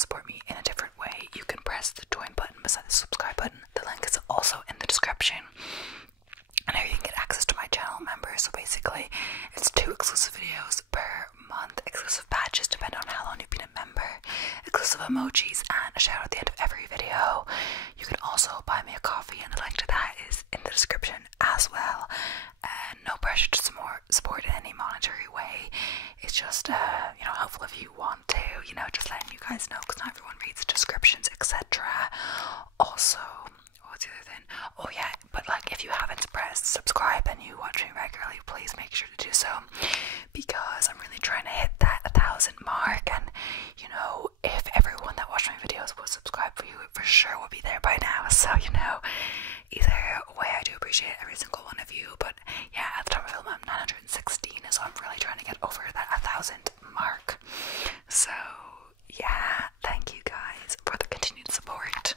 to support me in a different way, you can press the join button beside the subscribe button. The link is also in the description. And now you can get access to my channel members. So basically, it's 2 exclusive videos per month, exclusive badges depending on how long you've been a member, exclusive emojis, and a shout out at the end of every video. You can also buy me a coffee, and the link to that is in the description as well. No pressure to support in any monetary way. It's just, you know, helpful if you want to, you know, just letting you guys know, because not everyone reads descriptions, etc. Also, what's the other thing? Oh yeah, but like if you haven't pressed subscribe and you watch me regularly, please make sure to do so, because I'm really trying to hit that 1,000 mark, and you know, if everyone that watched my videos would subscribe for you, it for sure would be there by now. So you know, either way, I do appreciate every single one of you. But yeah, at the time of film, I'm 916, so I'm really trying to get over that 1,000 mark. So yeah, thank you guys for the continued support.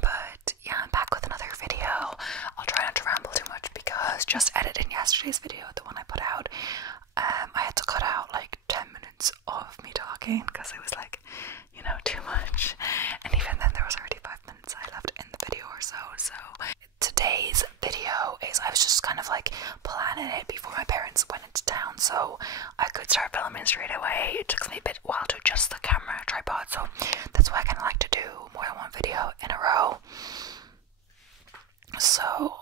But yeah, I'm back with another video. I'll try not to ramble too much, because just editing yesterday's video, the one I put out, I had to cut out like 10 minutes of me talking, because it was like, you know, too much. And even then there was already 5 minutes I left in the video or so. So today's video is, I was just kind of like planning it before my parents went into town, so I could start filming straight away. It took me a bit while to adjust the camera tripod, so that's why I kind of like to do more than one video in a row. So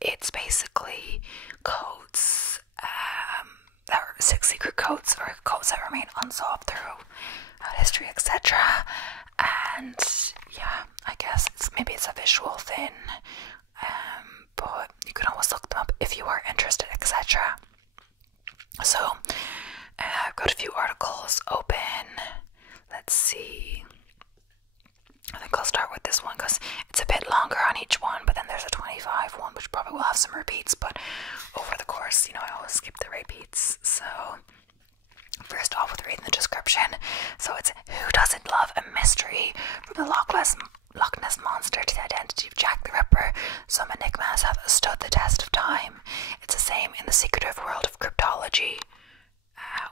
it's basically codes that are 6 secret codes, or codes that remain unsolved through history, etc. And yeah, I guess maybe it's a visual thing, but you can always look them up if you are interested, etc. So I've got a few articles open. Let's see. I think I'll start with this one because it's a bit longer on each one, but then there's a 25 one which probably will have some repeats, but over the course, you know, I always skip the repeats. So first off, with reading the description, so it's, who doesn't love a mystery? From the Loch Ness Monster to the identity of Jack the Ripper, some enigmas have stood the test of time. It's the same in the secretive world of cryptology,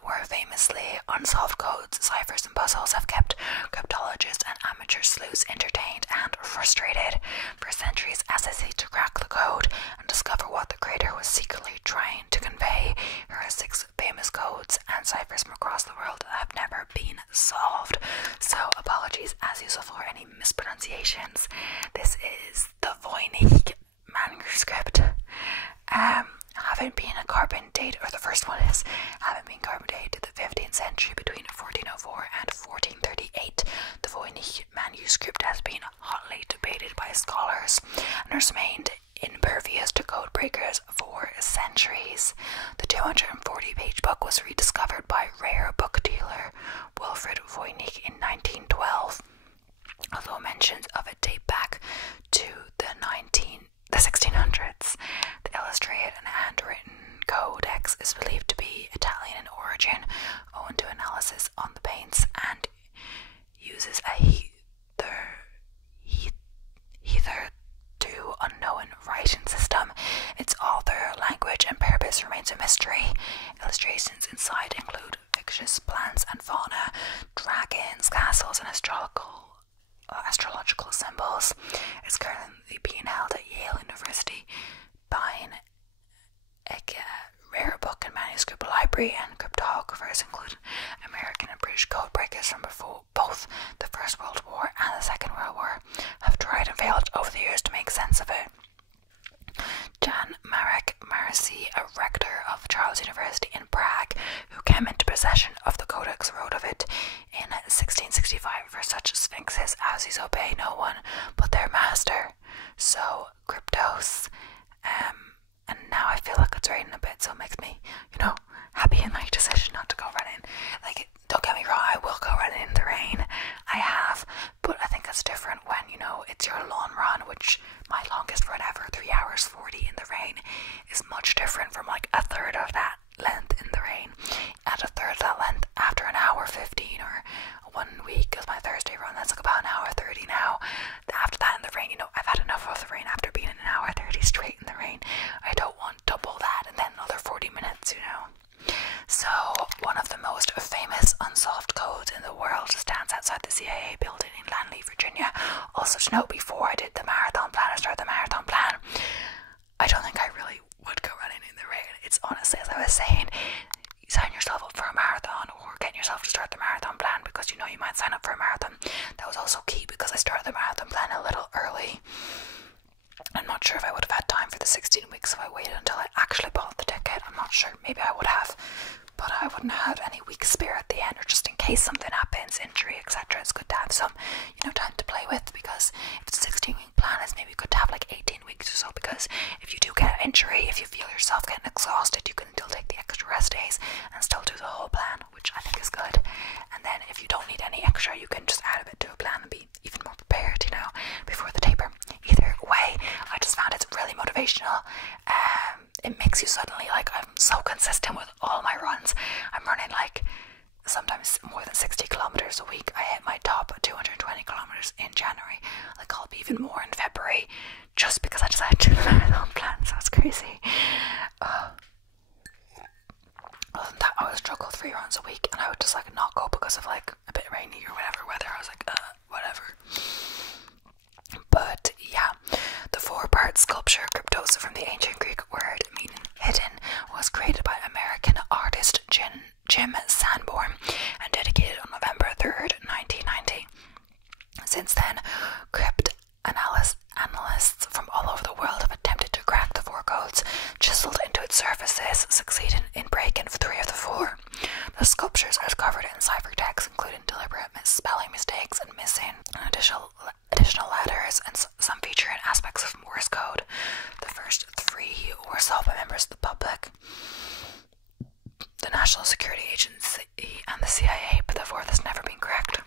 where famously unsolved codes, ciphers and puzzles have kept cryptologists and amateur sleuths entertained and frustrated for centuries as they seek to crack the code and discover what the creator was secretly trying to convey. Here are 6 famous codes and ciphers from across the world that have never been solved. So apologies as usual for any mispronunciations. This is the Voynich manuscript. Haven't been a carbon date, or the first one is, haven't been carbon dated to the 15th century between 1404 and 1438. The Voynich manuscript has been hotly debated by scholars and has remained impervious to code breakers for centuries. The 240-page book was rediscovered by rare book dealer Wilfrid Voynich in 1912, although mentions of it date back to the 1600s. The illustrated and handwritten codex is believed to be Italian in origin, owing to analysis on the paints, and uses a hitherto unknown writing system. Its author, language, and purpose remains a mystery. Illustrations inside include fictitious plants and fauna, dragons, castles, and astrological symbols. It's currently being held at Yale University by a rare book and manuscript library, and cryptographers, including American and British code breakers from before both the First World War and the Second World War, have tried and failed over the years to make sense of it. Jan Marek Marcy, a rector of Charles University in Prague, who came into possession of the codex, wrote of it in 1665, for such sphinxes as these obey no one but their master. So cryptos, and now I feel like it's raining a bit, so it makes me, you know, happy in my decision not to go running. Like, don't get me wrong, I will go running in the rain. I have, but I think it's different when, you know, it's your long run, which my longest run ever, 3 hours 40 in the rain, is much different from like a third of that length in the rain. At a third of that length, after an hour 15, or 1 week is my Thursday run, that's like about an hour 30 now. After that in the rain, you know, I've had enough of the rain after being in an hour 30 straight in the rain. I don't want double that and then another 40 minutes, you know. So, one of the most famous unsolved codes in the world is outside the CIA building in Langley, Virginia. Also to note, before I did the marathon plan, I started the marathon plan, I don't think I really would go running in the rain. It's honestly, as I was saying, sign yourself up for a marathon or get yourself to start the marathon plan, because you know you might sign up for a marathon. That was also key because I started the marathon plan a little early. I'm not sure if I would have had time for the 16 weeks if I waited until I actually bought the ticket. I'm not sure. Maybe I would have, but I wouldn't have any weeks spare at the end, or just in case something happens, injury, etc. It's good to have some, time to play with, because if it's a 16-week plan, it's maybe good to have like 18 weeks or so, because if you do get an injury, if you feel yourself getting exhausted, you can still take the extra rest days and still do the whole plan, which I think is good. And then if you don't need any extra, you can just add a bit to a plan and be even more prepared, before the taper. Either way, I just found it's really motivational. It makes you suddenly like, I'm so consistent with all my runs. I'm running like sometimes more than 60 kilometers a week. I hit my top 220 kilometers in January. Like, I'll be even more in February, just because I decided to do the marathon plan. So it's crazy. Other than that, I would struggle 3 runs a week, and I would just like not go because of like a bit rainy or whatever weather. I was like, whatever. But yeah, the 4-part sculpture Cryptos, from the ancient Greek word meaning hidden, was created by American artist Jim Sanborn and dedicated on November 3rd, 1990. Since then, crypt analysts from all over the world have attempted to crack the 4 codes chiseled into its surfaces, succeeding in breaking 3 of the 4. The sculptures are covered in ciphertext, including deliberate spelling mistakes and missing additional letters, and some featuring aspects of Morse code. The first 3 were solved by members of the public, the National Security Agency, and the CIA, but the 4th has never been cracked.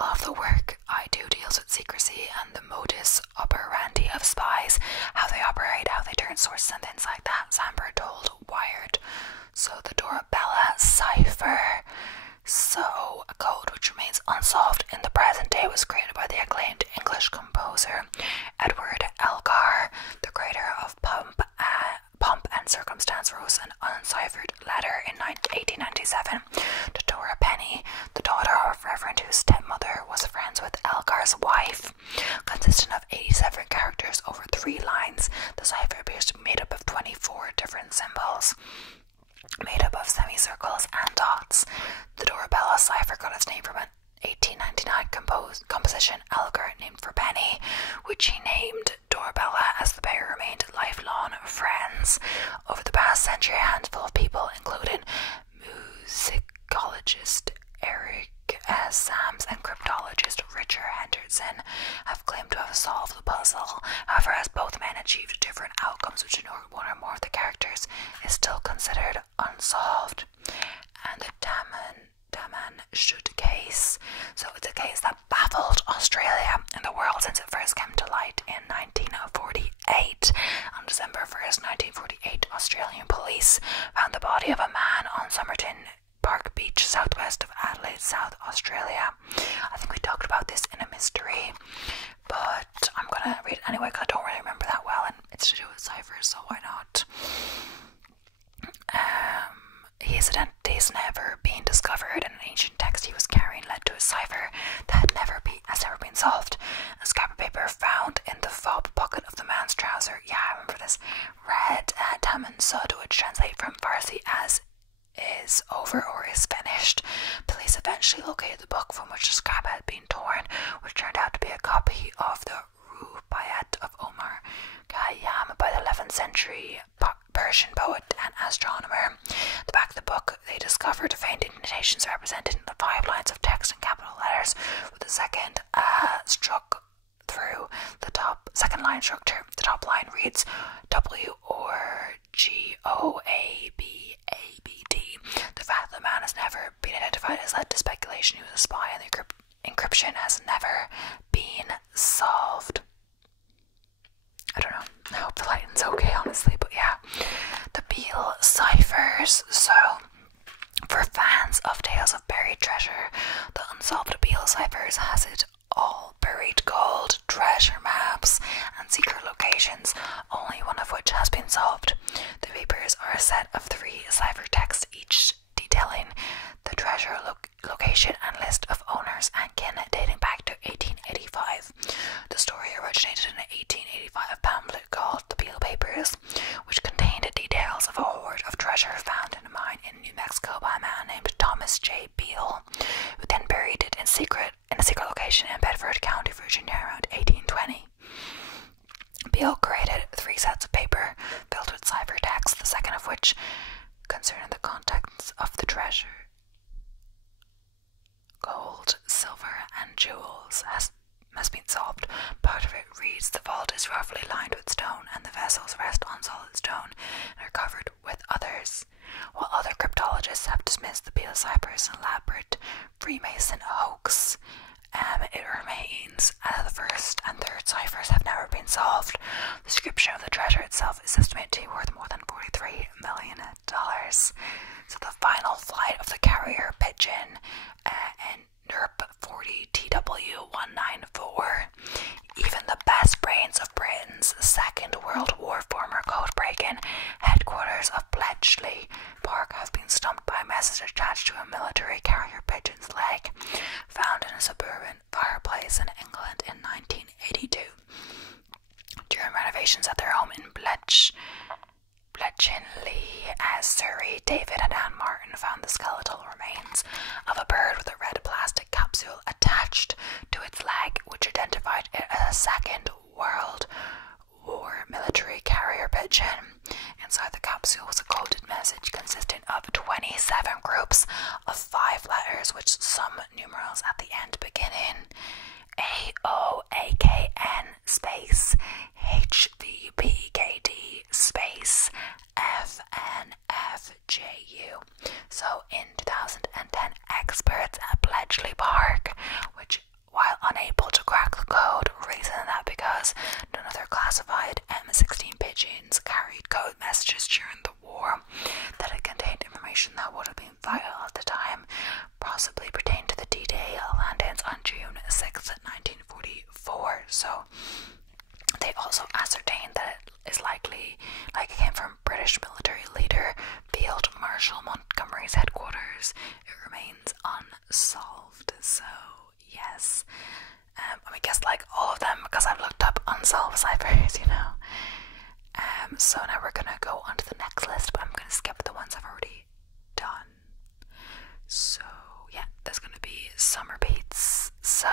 All of the work I do deals with secrecy and the modus operandi of spies, how they operate, how they turn sources and things like that, Sanborn told Wired. So the Dorabella cipher, so a code which remains unsolved in the present day, was created by the acclaimed English composer Edward Elgar. The creator of Pomp and Circumstance wrote an unciphered letter in 1897 to Dora Penny, the daughter of a reverend whose stepmother was friends with Elgar's wife. Consisting of 87 characters over 3 lines, the cipher appears to be made up of 24 different symbols, made up of semicircles and dots. The Dorabella cipher got its name from an 1899 composition Elgar named for Penny, which he named Dorabella as the pair remained lifelong friends. Over the past century, a handful of people, including musicologist Eric S. Sams and cryptologist Richard Henderson, have claimed to have solved the puzzle. However, as both men achieved different outcomes which ignored one or more of the characters, is still considered unsolved. And the Daman Shud case. So it's a case that baffled Australia and the world since it first came to light in 1948. On December 1st, 1948, Australian police found the body of a man on Somerton Park Beach, southwest of Adelaide, South Australia. I think we talked about this in a mystery, but I'm gonna read it anyway because I don't really remember that well, and it's to do with ciphers, so why not? His identity has never been discovered, and an ancient text he was carrying led to a cipher that has never been solved. A scrap of paper found in the fob pocket of the man's trouser, yeah, I remember this, read Taman Sud, which translate from Farsi as is over or is finished. Police eventually located the book from which the scrap had been torn, which turned out to be a copy of the Rubaiyat of Omar Khayyam by the 11th century Persian poet and astronomer. The back of the book, they discovered faint indentations representing the 5 lines of text in capital letters, with the second struck through the top. Second line structure. The top line reads W or GOABABD. The fact that the man has never been identified has led to speculation he was a spy, and the encryption has never been solved. I don't know. I hope the lighting's okay, honestly, but yeah. The Beale ciphers. So, for fans of Tales of Buried Treasure, the Unsolved Beale ciphers has it all: buried gold, treasure maps, and secret locations, only one of which has been solved. The papers are a set of 3 cipher texts, each detailing the treasure location and list of owners and kin dating back to 1885. The story originated in an 1885 pamphlet called The Beale Papers, which contained details of a hoard of treasure found in a mine in New Mexico by a man named Thomas J. Beale, who then buried it in a secret location in Bedford County, Virginia around 1820. Beale created 3 sets of paper filled with ciphertext, the second of which concerning the contents of the treasure. Gold, silver, and jewels has been solved. Part of it reads, the vault is roughly lined with stone, and the vessels rest on solid stone and are covered with others. While other cryptologists have dismissed the Beale ciphers as an elaborate Freemason hoax, it remains the first and third ciphers have never been solved. The description of the treasure itself is estimated to be worth more than $43 million. So the final flight of the carrier pigeon in NERP 40 TW194, even the best brains of Britain's Second World War former code-breaking headquarters of Bletchley Park have been stumped by a message attached to a military carrier pigeon's leg found in a suburban fireplace in England in 1982. During renovations at their home in Bletchley, Surrey, David and Anne Martin found the skeletal remains of a bird with a red plastic capsule attached to its leg, which identified it as a Second World War military carrier pigeon. Inside the capsule was a coded message consisting of 27 groups of 5 letters, with some numerals at the end beginning AOAKN space HVPKD space FNFJU. So in 2010, experts at Bletchley Park, which while unable to crack the code, reason that because none of their classified M16 pigeons carried code messages during the war, that it contained information that would have been vital at the time, possibly pertained to the D-Day landings on June 6th, 1944. So they also ascertained that it is likely it came from British military leader Field Marshal Montgomery's headquarters. It remains unsolved. So yes, I guess all of them, because I've looked up unsolved ciphers, so now we're gonna go on to the next list, but I'm gonna skip the ones I've already done. So yeah, there's gonna be some repeats. So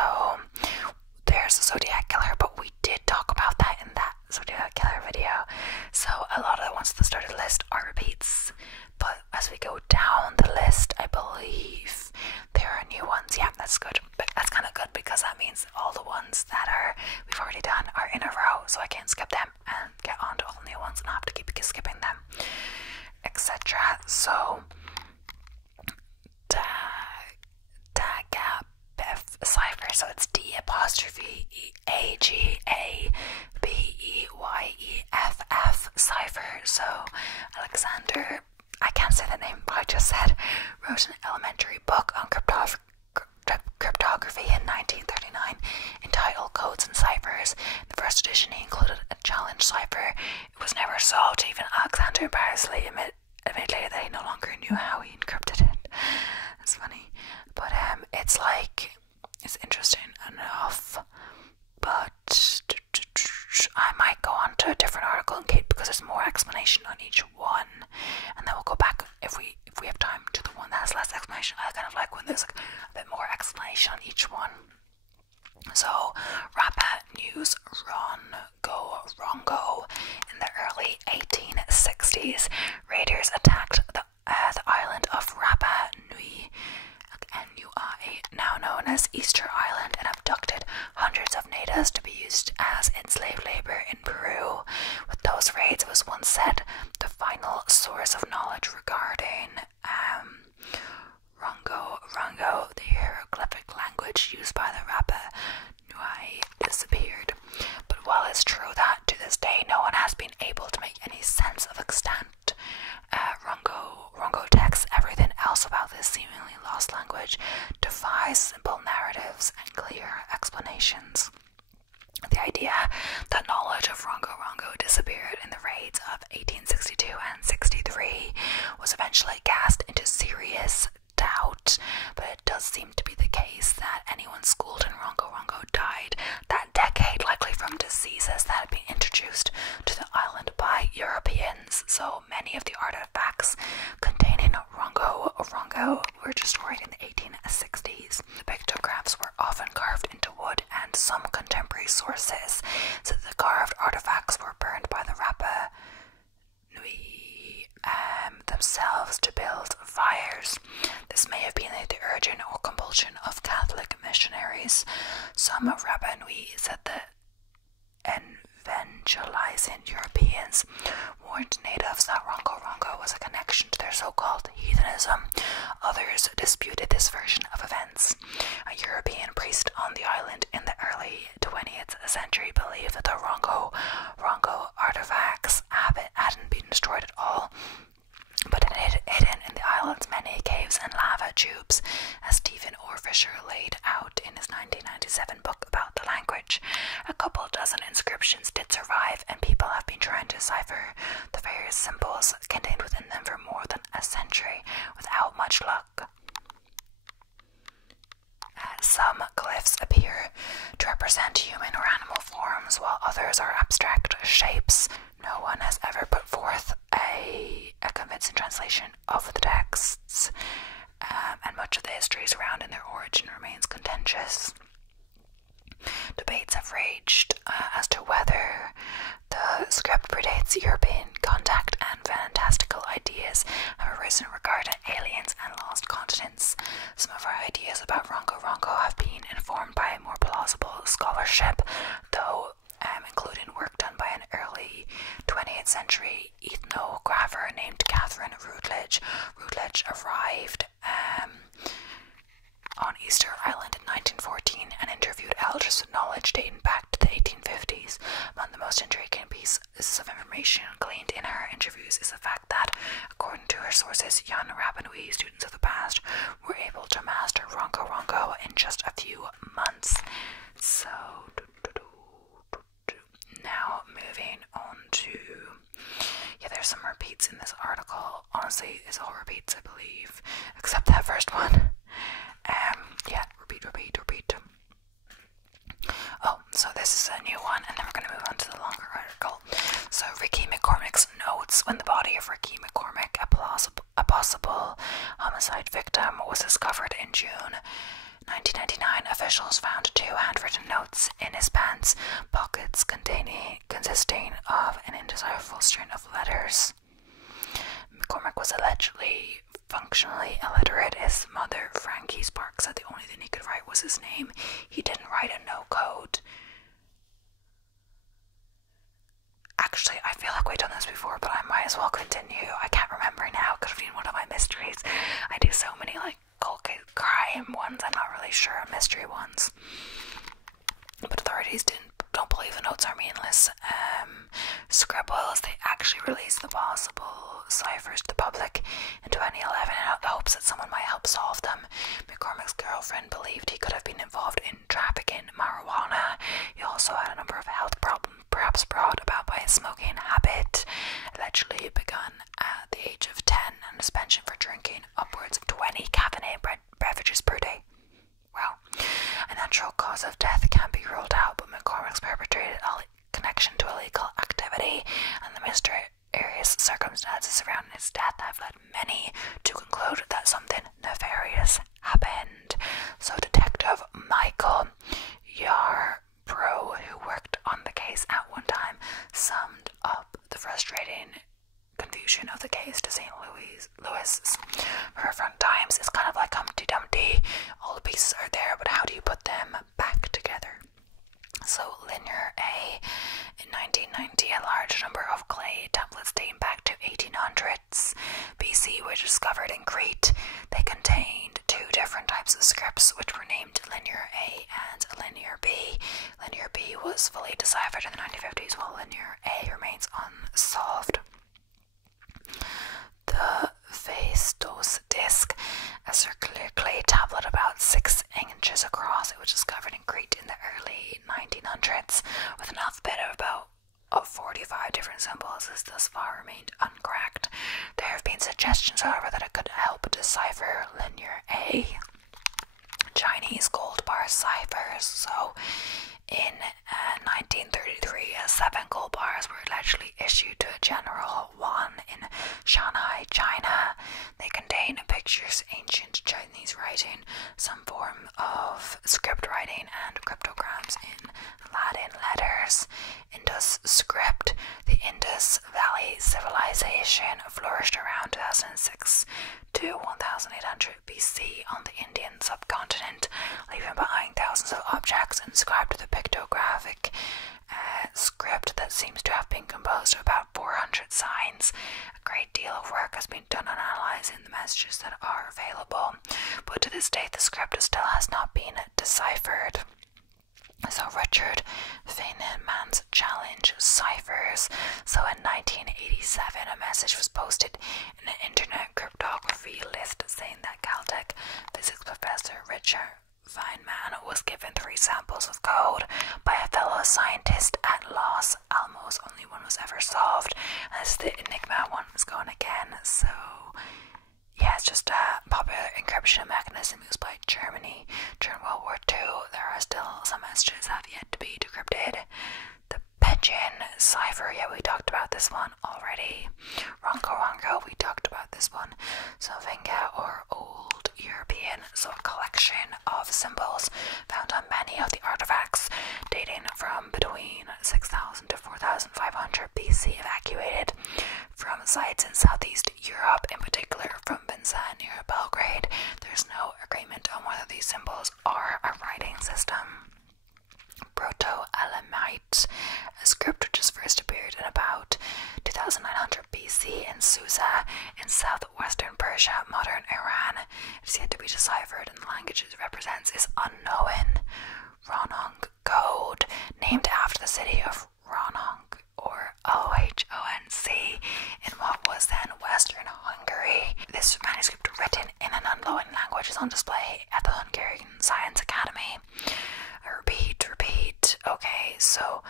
there's the Zodiac Killer, but we did talk about that in that Zodiac Killer video. So a lot of the ones at the start of the list are repeats, but as we go down the list, I believe there are new ones. Yeah, that's good. But that's kind of good because that means all the ones that we've already done are in a row, so I can skip them and get on to all the new ones and not have to keep skipping them, etc. So Dagabef cipher. So it's D'Agabeyef cipher. So Alexander, I can't say the name, but I just said, wrote an elementary book on cryptography in 1939 entitled Codes and Ciphers. In the first edition, he included a challenge cipher. It was never solved. Even Alexander embarrassingly admitted later that he no longer knew how he encrypted it. That's funny. But it's interesting enough. But I might go on to a different article in case, because there's more explanation on each one, and then we'll go back if we have time to the one that has less explanation. I kind of like when there's a bit more explanation on each one. So Rapat News Rongo. In the early 1860s, raiders attacked the island of Rapa Nui, Nui, now known as Easter Island, and abducted hundreds of natives to be used as enslaved labor in Peru. With those raids, it was once said the final source of knowledge regarding Rongo, the hieroglyphic language used by the Rapa Nui, disappeared. But while it's true that to this day no one has been able to make any sense of extant Rongo text, everything else about this seemingly lost language defies simple narratives and clear explanations. The idea that knowledge of Rongo disappeared in the raids of 1862 and 63 was eventually cast into serious doubt, but it does seem to be the case that anyone schooled in Rongo Rongo died that decade, likely from diseases that had been introduced to the island by Europeans. So many of the artifacts containing Rongo Rongo were destroyed in the 1860s. The pictographs were often carved into wood, and some contemporary sources said the carved artifacts were burned by the Rapa Nui themselves to build fires. This may have been the urging or compulsion of Catholic missionaries. Some Rapa Nui said that evangelizing Europeans warned natives that Rongo Rongo was a connection to their so-called heathenism. Others disputed this version of events. A European priest on the island in the early 20th century believed that the Rongo Rongo artifacts hadn't been destroyed at all, but it hidden in the island's many caves and lava tubes, as Stephen Orfisher laid out in his 1997 book about the language. A couple dozen inscriptions did survive, and people have been trying to decipher the various symbols contained within them for more than a century, without much luck. Some glyphs appear to represent human or animal forms, while others are abstract shapes. No one has ever put forth a convincing translation of the texts, and much of the history surrounding their origin remains contentious. Debates have raged as to whether the script predates European contact, and fantastical ideas have arisen regarding aliens and lost continents. Some of our ideas about Rongo Rongo have been informed by more plausible scholarship, though including work done by an early 20th century ethnographer named Catherine Routledge. Routledge arrived on Easter Island in 1914 and interviewed elders with knowledge dating back to the 1850s. Among the most intriguing pieces of information gleaned in her interviews is the fact that, according to her sources, young Rapa Nui students of the past were able to master Rongo Rongo in just a few months. So, now moving on to, there's some repeats in this article. Honestly, it's all repeats, I believe, except that first one. Repeat. Oh, so this is a new one, and then we're going to move on to the longer article. So Ricky McCormick's notes: when the body of Ricky McCormick, a possible homicide victim, was discovered in June 1999, officials found 2 handwritten notes in his pants pockets consisting of an indecipherable string of letters. McCormick was allegedly functionally illiterate. His mother, Frankie Sparks, said the only thing he could write was his name. He didn't write a no code. Actually, I feel like we've done this before, but I might as well continue. I can't remember now. Could have been one of my mysteries. I do so many cold case crime ones. I'm not really sure on mystery ones. But authorities don't believe the notes are meaningless scribbles. They actually released the possible ciphers to the public in 2011 in the hopes that someone might help solve them. McCormick's girlfriend believed he could have been involved in trafficking marijuana. He also had a number of health problems, perhaps brought about by his smoking habit. Allegedly begun at the age of 10, and a suspension for drinking upwards of 20 caffeinated beverages per day. Well, a natural cause of death can be ruled out, but McCormick's perpetrated a connection to illegal activity, and the mysterious circumstances surrounding his death have led many to conclude that something nefarious happened. So Detective Michael Yarbrough, who worked on the case at one time, summed up the frustrating confusion of the case to St. Louis's Riverfront Times. It's kind of like Humpty Dumpty. All the pieces are there, but how do you put them back together? So Linear A, in 1990, a large number of clay tablets dating back to 1800s BC were discovered in Crete. They contained 2 different types of scripts, which were named Linear A and Linear B. Linear B was fully deciphered in the 1950s, while Linear A remains unsolved. The Phaistos disc, a circular clay tablet about 6 inches across, it was discovered in Crete in the early 1900s, with an alphabet of 45 different symbols, has thus far remained uncracked. There have been suggestions, however, that it could help decipher Linear writing, some form of script writing, and cryptograms in Latin letters. Indus script. The Indus Valley civilization flourished around 2006 to 1800 BC on the Indian subcontinent, leaving behind thousands of objects inscribed with a pictographic script that seems to have been composed of about 400 signs. A great deal of work has been done on analysing the messages that are available, but to this date the script still has not been deciphered. So Richard Feynman's challenge ciphers. So in 1987 a message was posted in an internet cryptography list saying that Caltech physics professor Richard Feynman was given 3 samples of code by a fellow scientist at Los Alamos. Only one was ever solved, as the Enigma one was going again. So yeah, it's just a popular encryption mechanism used by Germany during World War II. There are still some messages that have yet to be decrypted. The Pigeon cipher, yeah, we talked about this one already. Rongo, we talked about this one. So Vinga, or Old European, so a collection of symbols found on many of the artifacts dating from between 6000 to 4500 BC, evacuated from sites in Southeast Europe, in particular from Pinsa near Belgrade. There's no agreement on whether these symbols are a writing system. Proto-Elamite, a script which has first appeared in about 2900 BC in Susa in southwestern Persia, modern Iran. It is yet to be deciphered, and the language it represents is unknown. Ronong code, named after the city of Ronong, or Ohonc, in what was then Western Hungary. This manuscript, written in an unknown language, is on display at the Hungarian Science Academy. Repeat. Okay, so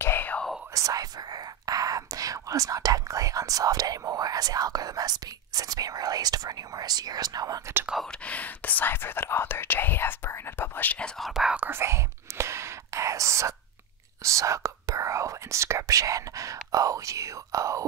KO cipher. Well, it's not technically unsolved anymore, as the algorithm has since been released. For numerous years, no one could decode the cipher that author J.F. Byrne had published in his autobiography. Sugborough inscription, OUOSVAVV.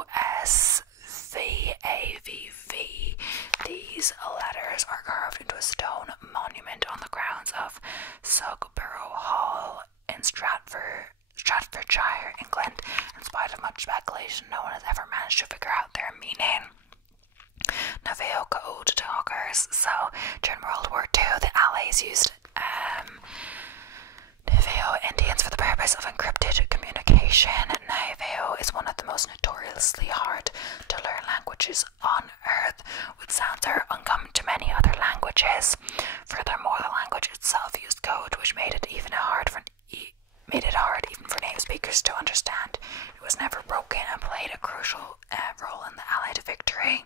These letters are carved into a stone monument on the grounds of Sugborough Hall in Stratfordshire, England. In spite of much speculation, no one has ever managed to figure out their meaning. Navajo code talkers. So during World War II, the Allies used Navajo Indians for the purpose of encrypted communication. Navajo is one of the most notoriously hard to learn languages on Earth, with sounds that are uncommon to many other languages. Furthermore, the language itself used code, which made it hard even for native speakers to understand. It was never broken and played a crucial role in the Allied victory.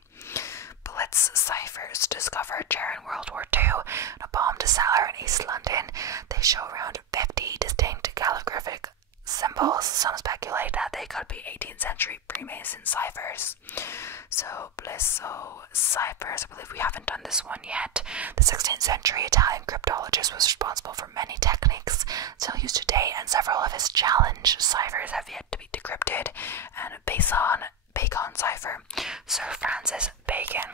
Blitz ciphers discovered during World War II in a bombed cellar in East London. They show around 50 distinct calligraphic symbols. Some speculate that they could be 18th century Freemason ciphers. So Blisso ciphers, I believe we haven't done this one yet. The 16th century Italian cryptologist was responsible for many techniques still used today, and several of his challenge ciphers have yet to be decrypted. And Bacon cipher, Sir Francis Bacon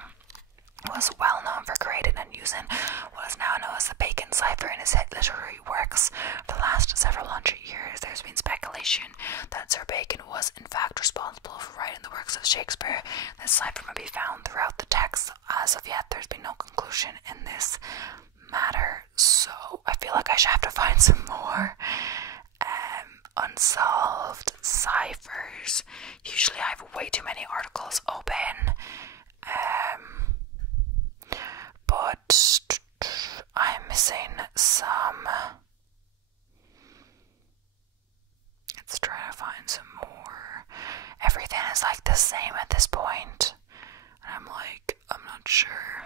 was well known for creating and using what is now known as the Bacon cipher in his literary works. For the last several hundred years, there's been speculation that Sir Bacon was in fact responsible for writing the works of Shakespeare. This cipher may be found throughout the text. As of yet, there's been no conclusion in this matter, so I feel like I should have to find some more unsolved ciphers. Usually I have way too many articles open, but I'm missing some. Let's try to find some more. Everything is like the same at this point, and I'm not sure.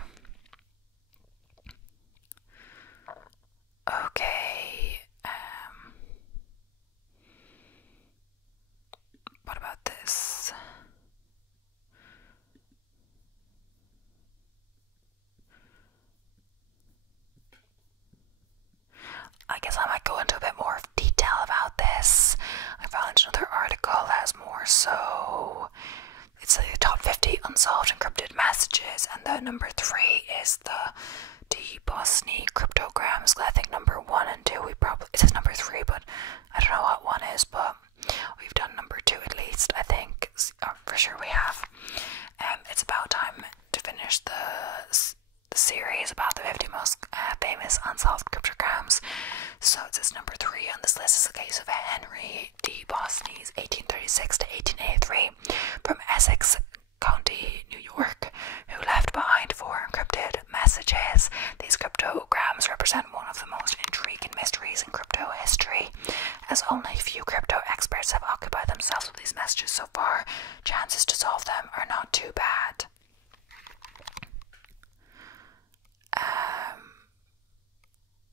Okay, what about this? I guess I might go into a bit more of detail about this. I found another article that has more, so it's the top 50 unsolved encrypted messages. messages, and the number 3 is the DeBosny cryptograms. I think number 1 and 2 it says number 3, but I don't know what 1 is, but we've done number 2 at least, I think. For sure we have. It's about time to finish the series about the 50 most famous unsolved cryptograms. So it says number 3 on this list is the case of Henry DeBosny's 1836 to 1883 from Essex County, New York, who left behind 4 encrypted messages. These cryptograms represent one of the most intriguing mysteries in crypto history, as only few crypto experts have occupied themselves with these messages so far. Chances to solve them are not too bad.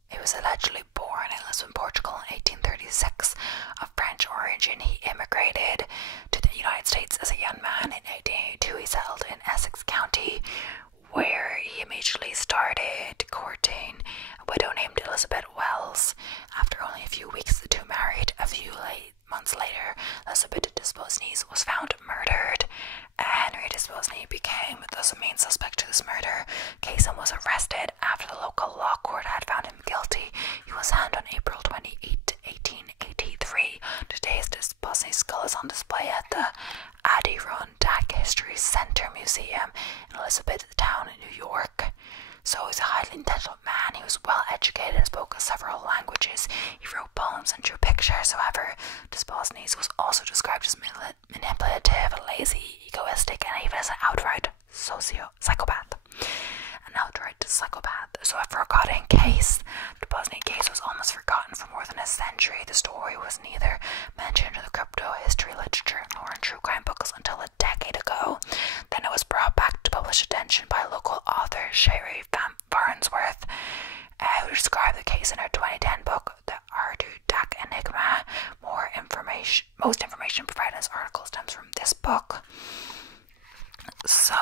He was allegedly born in Lisbon, Portugal in 1836. Of French origin, he immigrated to the United States as a young man. In 1882, he settled in Essex County, where he immediately started courting a widow named Elizabeth Wells. After only a few weeks, the two married. A few months later, Elizabeth Desposny was found murdered. Henry Desposny became thus a main suspect to this murder case and was arrested. After the local law court had found him guilty, he was hanged on April 28, 1883. Today's Desposny's skull is on display at the Adirondack History Center Museum in Elizabethtown, New York. So he's a highly intelligent man. He was well educated and spoke several languages. He wrote poems and drew pictures. However, Desposny was also described as manipulative, lazy, egoistic, and even as an outright psychopath. So a forgotten case. The Desposny case was almost forgotten for more than a century. The story was neither mentioned in the crypto history literature nor in true crime books until a decade ago. Then it was brought back to public attention by local author Sherry Farnsworth, who described the case in her 2010 book, The Adirondack Enigma. Most information provided in this article stems from this book. So,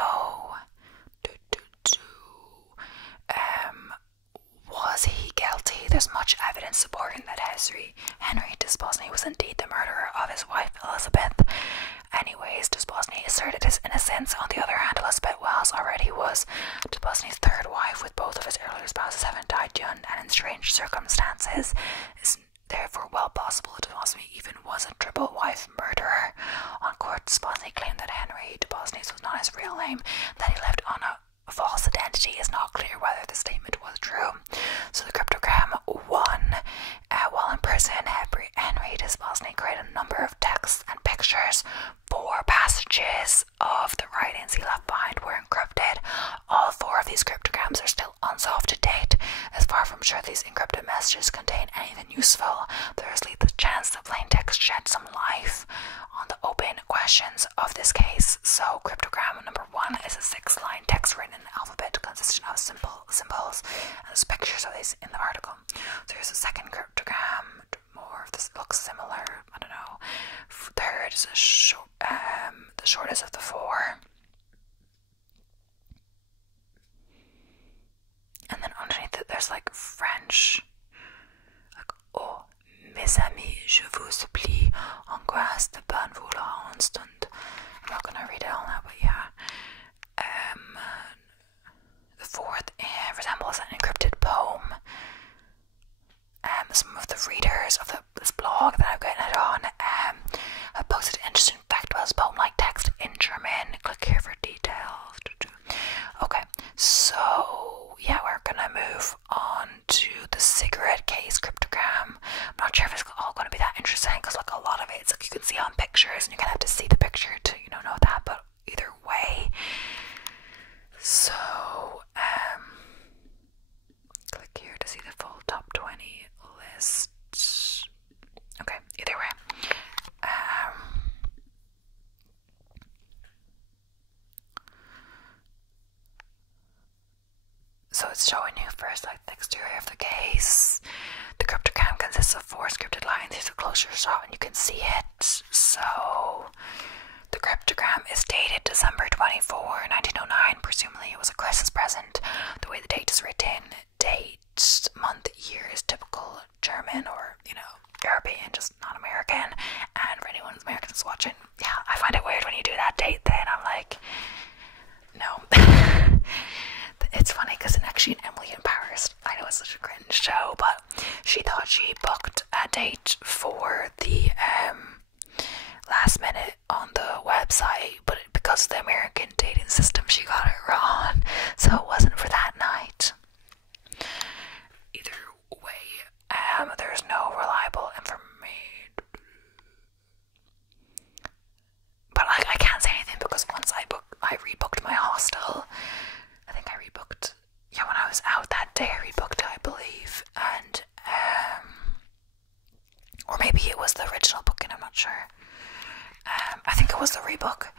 was he guilty? There's much evidence supporting that Henry Desposny was indeed the murderer of his wife Elizabeth. Anyways, Desposny asserted his innocence. On the other hand, Elizabeth Wells already was Desposny's third wife, with both of his earlier spouses having died young and in strange circumstances. It's therefore well possible Desposny even was a triple wife murderer. On court, Desposny claimed that Henry Desposny was not his real name, that he lived on a false identity. Is not clear whether the statement was true. So the cryptogram 1. While in prison, Henry Desposny created a number of texts and pictures. 4 passages of the writings he left behind were encrypted. All 4 of these cryptograms are still unsolved to date. As far from sure these encrypted messages contain anything useful, there is little chance that plain text shed some light on the open questions of this case. So cryptogram number 1 is a 6-line text written in an alphabet consisting of symbols, and there's pictures of these in the article. So here's a second cryptogram. More of this looks similar. I don't know. Third is the shortest of the 4. And then underneath it, there's like French. Like, oh, mes amis, je vous supplie, en grâce de bonne vouloir un instant. I'm not gonna read it all now, but yeah. The 4th resembles an encrypted poem. Some of the readers of this blog that I'm getting it on have posted an interesting fact about this poem-like text in German. Click here for details. Okay, so yeah, we're gonna move on to the cigarette case cryptogram. I'm not sure if it's all gonna be that interesting because like a lot of it, it's like you can see on pictures and you're gonna have to see the picture to know that. But either way, so click here to see the full top 20 list. Okay, either way. So it's showing you first like the exterior of the case. The cryptogram consists of 4 scripted lines. Here's a closer shot and you can see it. So the cryptogram is dated December 24, 1909. Presumably it was a crisis present. The way the date is written, date, month, year is typical German or, European, just not American. And for anyone who's American who's watching, yeah, I find it weird when you do that date then. I'm like, no. cringe show, but she thought she booked a date for the last minute on the website, but because of the American dating system, she got it wrong, so it wasn't for that night. Either way, there's no reliable information. But like, I can't say anything because once I rebooked my hostel. I think I rebooked, yeah, when I was out that day I rebooked it, I believe, and or maybe it was the original booking, I'm not sure. I think it was the rebook.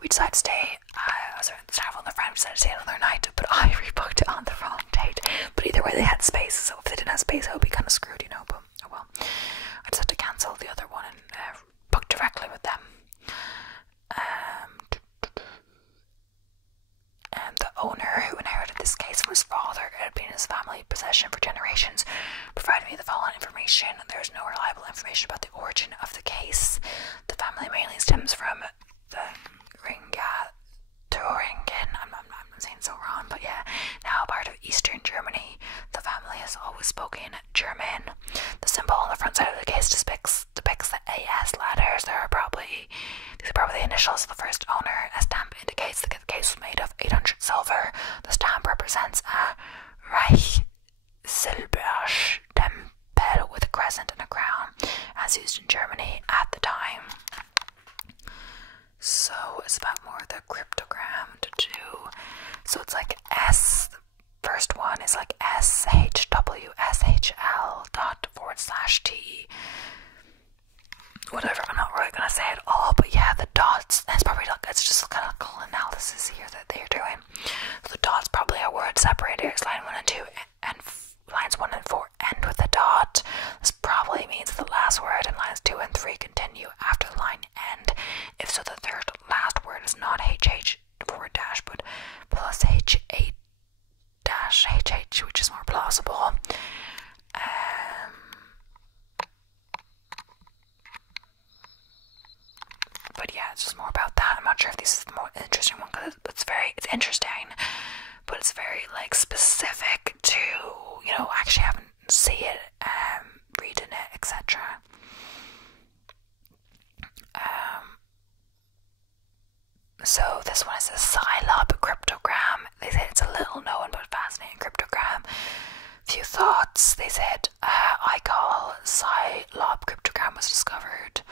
We decided to stay, I was traveling with a friend, we decided to stay another night, but I rebooked it on the wrong date. But either way, they had space, so if they didn't have space I would be kind of screwed, you know, but oh well. I just had to cancel the other one and book directly with them. The owner, who inherited this case from his father, it had been in his family possession for generations, provided me the following information. There is no reliable information about the origin of the case. The family mainly stems from the Thuringen. I'm saying so wrong, but yeah, now part of Eastern Germany. The family has always spoken German. The symbol on the front side of the case depicts the AS letters. These are probably the initials of the first owner. A stamp indicates that the case was made of 800 silver. The stamp represents a Reich Silbersch Tempel with a crescent and a crown, as used in Germany at the time. So it's about more of the cryptogram to do. So it's like S, the first one is like SHWSHL./T. Whatever, I'm not really gonna say it all, but yeah, the dots, it's probably like, it's just kind of cool analysis here that they're doing. So the dots probably are word separators, line 1 and 2, and lines 1 and 4 end with a dot. This probably means the last word in lines 2 and 3 continue after the line end. If so, the third last word is not HH forward dash, but plus HA dash HH, which is more plausible. But yeah, it's just more about that. I'm not sure if this is the more interesting one because it's interesting, but it's very like specific to, you know, actually having to see it, reading it, etc. So this one is a Scilab cryptogram. They said it's a little known but fascinating cryptogram. Few thoughts. They said I call Scilab cryptogram was discovered.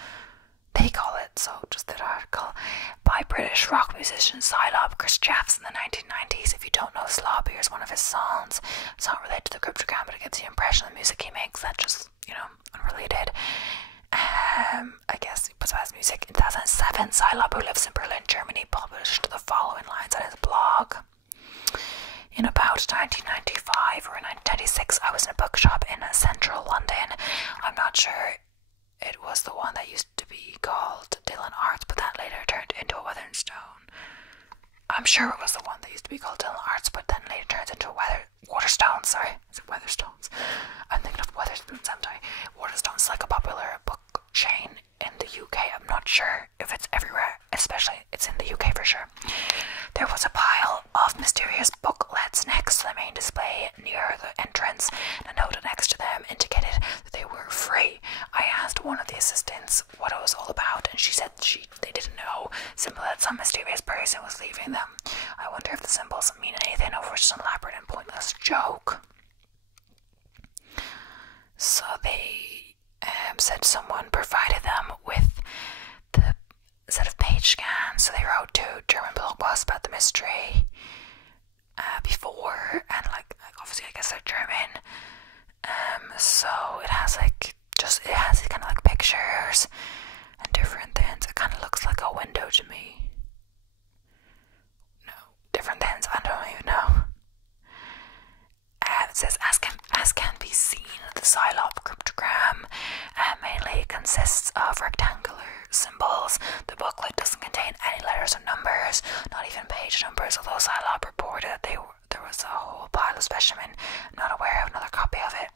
They call it, so just that article, by British rock musician Scilab Chris Jeffs in the 1990s. If you don't know Scilab, here's one of his songs. It's not related to the cryptogram, but it gives you the impression of the music he makes that just, you know, unrelated. I guess he puts out his music. In 2007, Scilab, who lives in Berlin, Germany, published the following lines on his blog. In about 1995 or 1996, I was in a bookshop in central London. I'm not sure it was the one that used to be called Dylan Arts, but that later turned into a Weatherstone. I'm sure it was the one that used to be called Dylan Arts, but then later turns into a Waterstones. Sorry, is it Weatherstones? I'm thinking of Weatherspoons, aren't I? Waterstones is like a popular book chain in the UK. I'm not sure if it's everywhere, especially it's in the UK for sure. There was a pile of mysterious booklets next to the main display near the entrance. A note next to them indicated that they were free. I asked one of the assistants what it was all about, and she said they didn't know, simply that some mysterious person was leaving them. I wonder if the symbols mean anything, or was just an elaborate and pointless joke. So they said someone provided them with the set of page scans, so they wrote to German Blockbuster about the mystery before, and like obviously I guess they're German, so it has kind of like pictures and different things. It kind of looks like a window to me. No, different things, I don't even know. It says, as can be seen, the Scilab cryptogram mainly consists of rectangular symbols. The booklet doesn't contain any letters or numbers, not even page numbers, although Scilab reported that there was a whole pile of specimen. I'm not aware of another copy of it.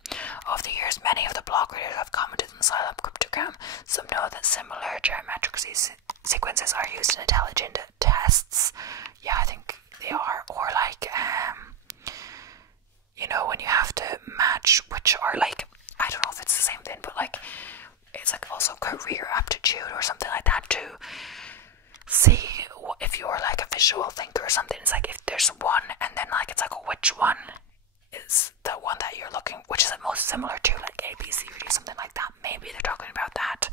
Over the years, many of the blog readers have commented on the Scilab cryptogram. Some know that similar geometric sequences are used in intelligent tests. Yeah, I think they are. Or like, you know, when you have to match challenge, or like, I don't know if it's the same thing, but like it's like also career aptitude or something like that, to see if you're like a visual thinker or something. It's like if there's one, and then like it's like which one is the one that you're looking, which is the most similar to like A, B, C, or D, something like that. Maybe they're talking about that.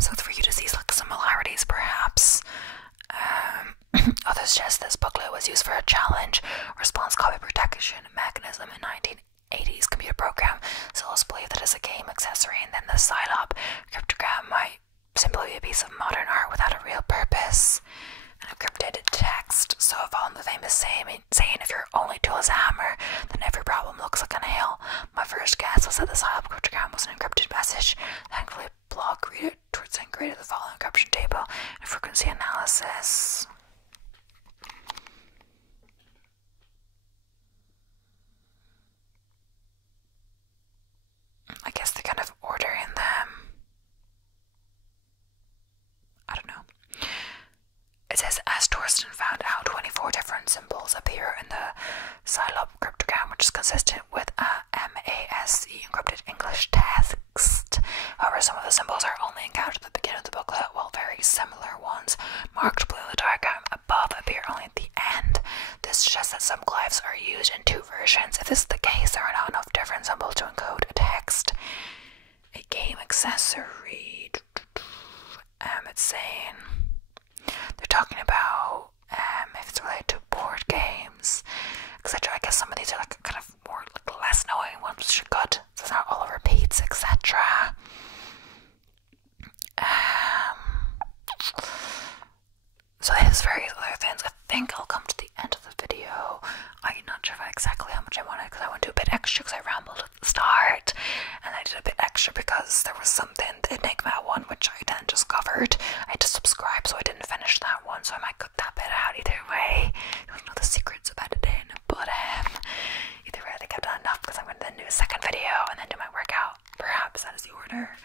So it's for you to see like similarities, perhaps. Others suggest this booklet was used for a challenge response copy protection mechanism in 1980s computer program. So let's believe that as a game accessory, and then the Scilab cryptogram might simply be a piece of modern art without a real purpose. An encrypted text. So following the famous saying, if your only tool is a hammer, then every problem looks like a nail. My first guess was that the Scilab cryptogram was an encrypted message. Thankfully, Block created the following encryption table and frequency analysis. I guess they're kind of ordering them. I don't know. It says, as Torsten found out, 24 different symbols appear in the Scilab cryptogram, which is consistent with a MASC encrypted English text. However, some of the symbols are only encountered at the beginning of the booklet, while very similar ones marked blue in the diagram above appear only at the end. This suggests that some glyphs are used in two versions. If this is the case, there are not enough different symbols to encode a text. A game accessory. It's saying they're talking about if it's related to board games, etc. I guess some of these are like kind of more like less knowing ones, which are good, so it's not all repeats, etc. So there's various other things. I think I'll come to the end of the video. I'm not sure exactly how much I wanted, because I went to a bit extra because I rambled at the start, and I did a bit extra because there was something, the Enigma one, which I then just covered. I had to subscribe, so I didn't finish that one, so I might cut that bit out either way. I don't know the secrets about it in, but either way I think I've done enough, because I'm going to then do a second video and then do my workout. Perhaps that is the order.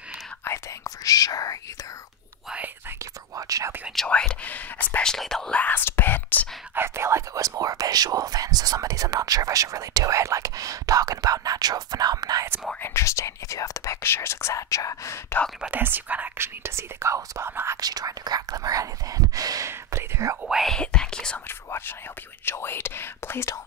I think for sure either way. Thank you for watching. I hope you enjoyed, especially the last bit. I feel like it was more visual than, so some of these I'm not sure if I should really do it, like talking about natural phenomena. It's more interesting if you have the pictures, etc. Talking about this, you kind of actually need to see the codes, but I'm not actually trying to crack them or anything. But either way, thank you so much for watching. I hope you enjoyed. Please don't